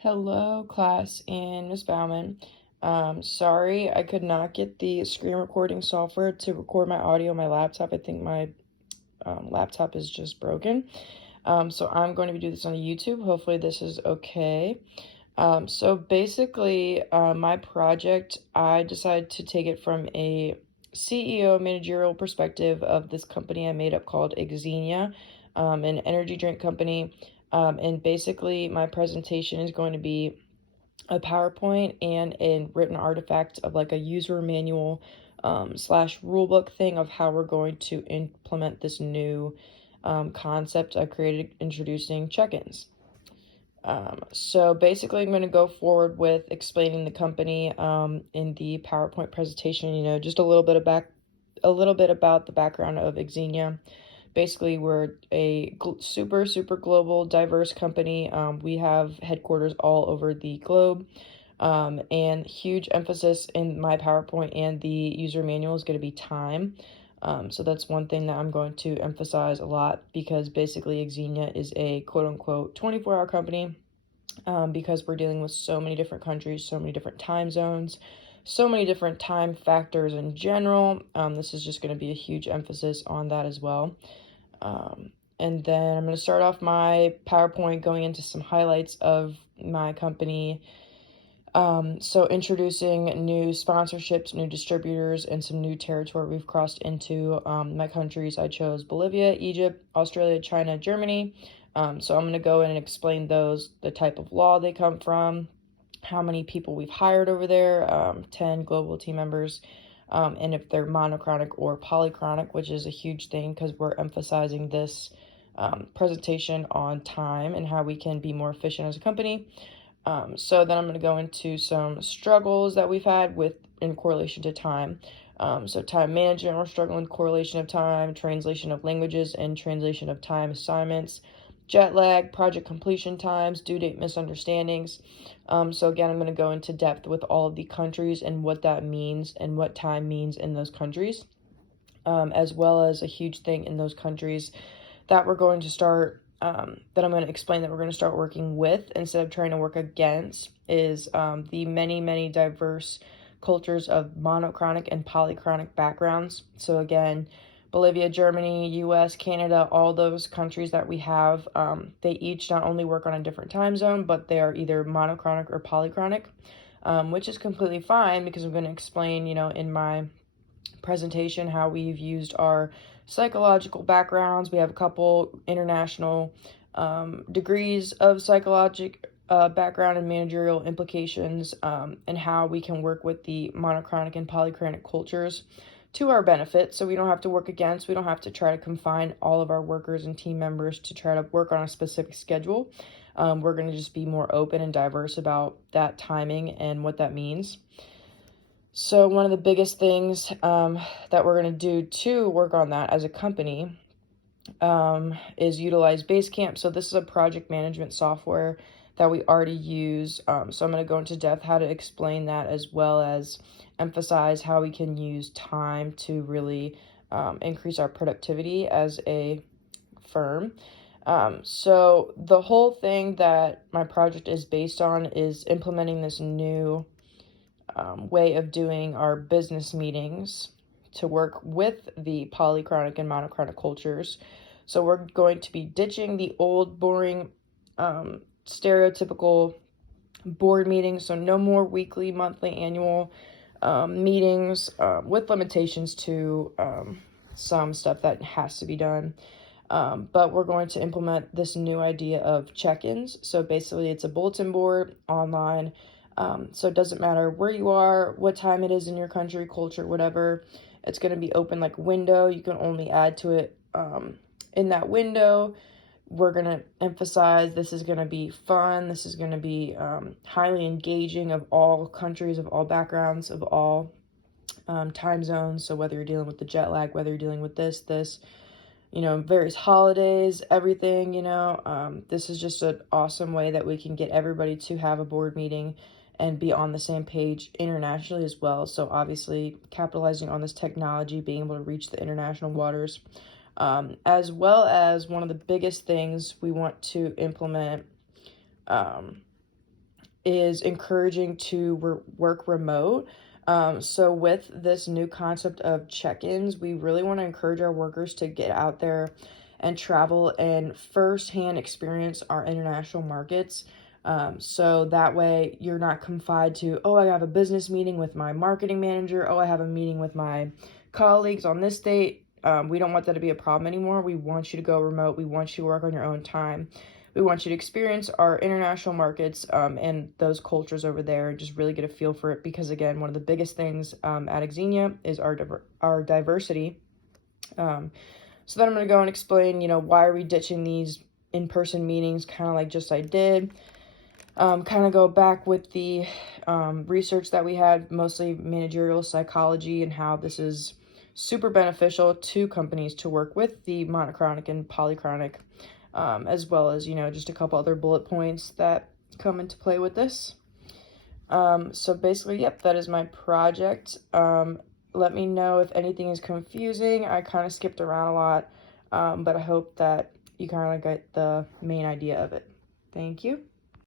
Hello, class and Miss Bauman. Sorry, I could not get the screen recording software to record my audio on my laptop. I think my laptop is just broken. So I'm going to be doing this on YouTube. Hopefully this is okay. So basically, my project, I decided to take it from a CEO managerial perspective of this company I made up called Xenia, an energy drink company. And basically, my presentation is going to be a PowerPoint and a written artifact of like a user manual slash rulebook thing of how we're going to implement this new concept I created introducing check-ins. So basically, I'm going to go forward with explaining the company in the PowerPoint presentation. Just a little bit about the background of Xenia. Basically, we're a super global, diverse company. We have headquarters all over the globe, and huge emphasis in my PowerPoint and the user manual is going to be time. So that's one thing that I'm going to emphasize a lot because basically Xenia is a quote-unquote 24-hour company, because we're dealing with so many different countries, so many different time zones, so many different time factors in general. This is just going to be a huge emphasis on that as well. And then I'm going to start off my PowerPoint going into some highlights of my company. So introducing new sponsorships, new distributors, and some new territory we've crossed into. My countries, I chose Bolivia, Egypt, Australia, China, Germany. So I'm going to go in and explain those, the type of law they come from, how many people we've hired over there, 10 global team members, and if they're monochronic or polychronic, which is a huge thing because we're emphasizing this presentation on time and how we can be more efficient as a company. So then I'm going to go into some struggles that we've had in correlation to time. So time management, we're struggling with correlation of time, translation of languages, and translation of time assignments, jet lag, project completion times, due date misunderstandings. So again, I'm going to go into depth with all of the countries and what that means and what time means in those countries, as well as a huge thing in those countries that we're going to start, that I'm going to explain that we're going to start working with instead of trying to work against, is the many diverse cultures of monochronic and polychronic backgrounds. So again, Bolivia, Germany, US, Canada, all those countries that we have, they each not only work on a different time zone, but they are either monochronic or polychronic, which is completely fine because I'm going to explain, in my presentation how we've used our psychological backgrounds. We have a couple international degrees of psychologic background and managerial implications, and how we can work with the monochronic and polychronic cultures to our benefit, so we don't have to work against, we don't have to try to confine all of our workers and team members to try to work on a specific schedule. We're going to just be more open and diverse about that timing and what that means. So one of the biggest things that we're going to do to work on that as a company is utilize Basecamp. So this is a project management software that we already use. So I'm going to go into depth how to explain that, as well as emphasize how we can use time to really increase our productivity as a firm. So the whole thing that my project is based on is implementing this new way of doing our business meetings to work with the polychronic and monochronic cultures. So we're going to be ditching the old, boring, stereotypical board meetings. So no more weekly, monthly, annual meetings, with limitations to some stuff that has to be done. But we're going to implement this new idea of check-ins. So basically it's a bulletin board online. So it doesn't matter where you are, what time it is in your country, culture, whatever. It's going to be open like window. You can only add to it in that window. We're going to emphasize this is going to be fun. This is going to be highly engaging, of all countries, of all backgrounds, of all time zones. So whether you're dealing with the jet lag, whether you're dealing with this, various holidays, everything, this is just an awesome way that we can get everybody to have a board meeting and be on the same page internationally as well. So obviously capitalizing on this technology, being able to reach the international waters, as well as one of the biggest things we want to implement is encouraging to work remote. So with this new concept of check-ins, we really want to encourage our workers to get out there and travel and firsthand experience our international markets. So that way you're not confined to, oh, I have a business meeting with my marketing manager. Oh, I have a meeting with my colleagues on this date. We don't want that to be a problem anymore. We want you to go remote. We want you to work on your own time. We want you to experience our international markets and those cultures over there and just really get a feel for it, because again, one of the biggest things at Xenia is our diversity. So then I'm going to go and explain, why are we ditching these in-person meetings, kind of like just I did. Kind of go back with the research that we had, mostly managerial psychology, and how this is super beneficial to companies to work with the monochronic and polychronic, as well as, just a couple other bullet points that come into play with this. So basically, yep, that is my project. Let me know if anything is confusing. I kind of skipped around a lot, but I hope that you kind of get the main idea of it. Thank you.